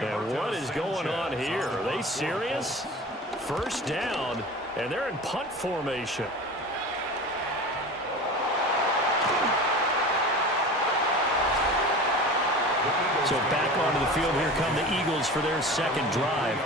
And what is going on here? Are they serious? First down, and they're in punt formation. So back onto the field, here come the Eagles for their second drive.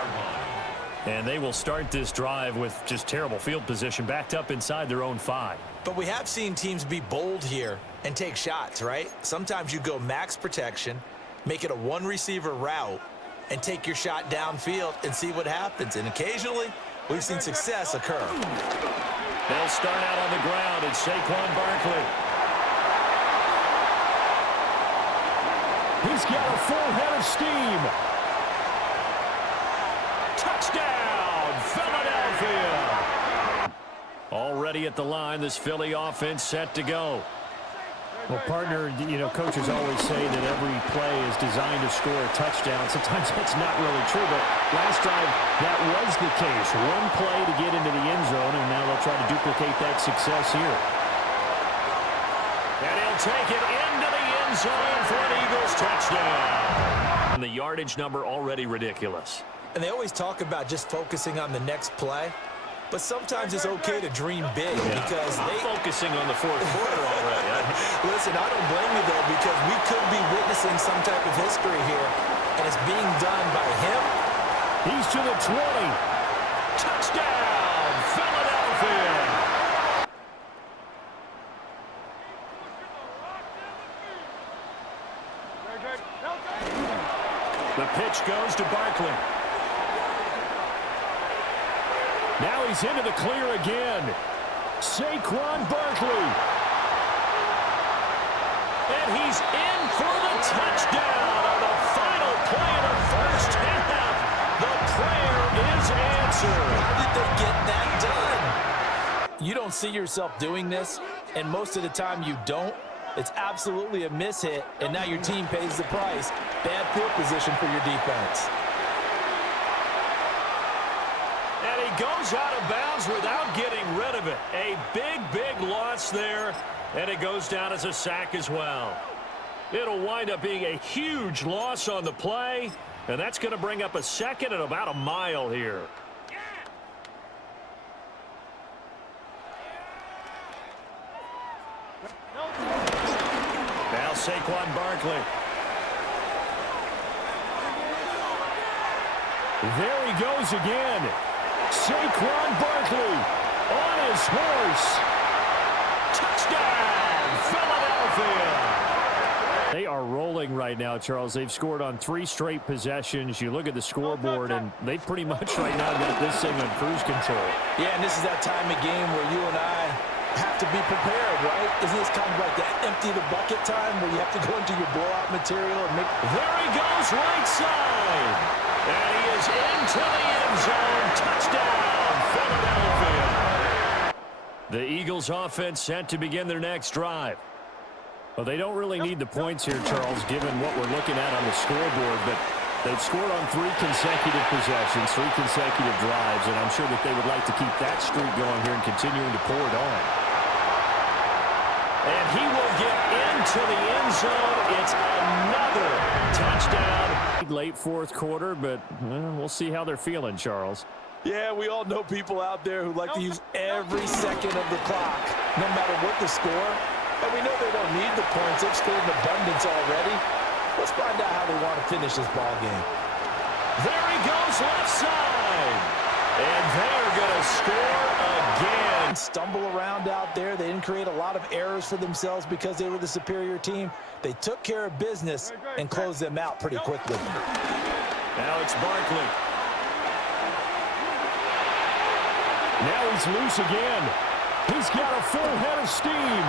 And they will start this drive with just terrible field position, backed up inside their own 5. But we have seen teams be bold here and take shots, right? Sometimes you go max protection, make it a one-receiver route, and take your shot downfield and see what happens. And occasionally, we've seen success occur. They'll start out on the ground. It's Saquon Barkley. He's got a full head of steam. Touchdown, Philadelphia. Already at the line, this Philly offense set to go. Well, partner, you know, coaches always say that every play is designed to score a touchdown. Sometimes that's not really true, but last drive, that was the case. One play to get into the end zone, and now they'll try to duplicate that success here. And he'll take it into the end zone for an Eagles touchdown. And the yardage number already ridiculous. And they always talk about just focusing on the next play. But sometimes it's okay to dream big because I'm focusing on the fourth quarter already. Listen, I don't blame you, though, because we could be witnessing some type of history here, and it's being done by him. He's to the 20. Touchdown, Philadelphia. The pitch goes to Barkley. Now he's into the clear again. Saquon Barkley. And he's in for the touchdown on the final play of the first half. The prayer is answered. How did they get that done? You don't see yourself doing this, and most of the time you don't. It's absolutely a mishit, and now your team pays the price. Bad field position for your defense. And he goes out of bounds without getting rid of it. A big, big loss there, and it goes down as a sack as well. It'll wind up being a huge loss on the play, and that's going to bring up a second at about a mile here. Now Saquon Barkley. There he goes again. Saquon Barkley on his horse. Touchdown, Philadelphia. They are rolling right now, Charles. They've scored on 3 straight possessions. You look at the scoreboard, and they pretty much right now got this thing on cruise control. Yeah, and this is that time of game where you and I have to be prepared, right? Isn't this kind of like that empty the bucket time where you have to go into your blowout material and make... There he goes, right side. And he is into the end zone. Touchdown, Philadelphia. The Eagles offense set to begin their next drive. Well, they don't really need the points here, Charles, given what we're looking at on the scoreboard, but they've scored on 3 consecutive possessions, 3 consecutive drives, and I'm sure that they would like to keep that streak going here and continuing to pour it on. And he will get into the end zone. It's another touchdown. Late fourth quarter, but we'll see how they're feeling, Charles. Yeah, we all know people out there who like to use every second of the clock, no matter what the score. And we know they don't need the points. They've scored in abundance already. Let's find out how they want to finish this ball game. There he goes, left side. And they're going to score again. Stumble around out there. They didn't create a lot of errors for themselves because they were the superior team. They took care of business and closed them out pretty quickly. Now it's Barkley. Now he's loose again. He's got a full head of steam.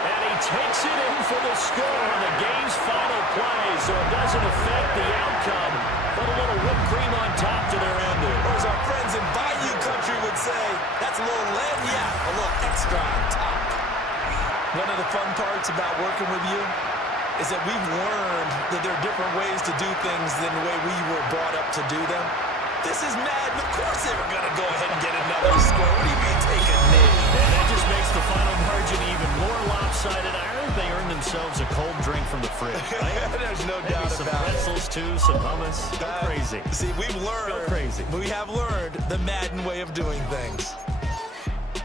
And he takes it in for the score on the game's final play, so it doesn't affect the outcome, but a little whipped cream on top to their ending. Or as our friends in Bayou Country would say, that's a little lagniappe, a little extra on top. One of the fun parts about working with you is that we've learned that there are different ways to do things than the way we were brought up to do them. This is Madden. Of course they were going to go ahead and get another score. What do you mean take a knee? And that just makes the final margin even more lopsided. I think they earned themselves yourselves a cold drink from the fridge, right? There's no Maybe doubt some about it. pretzels, too, some hummus. Go crazy. See, we've learned. Go crazy. We have learned the Madden way of doing things.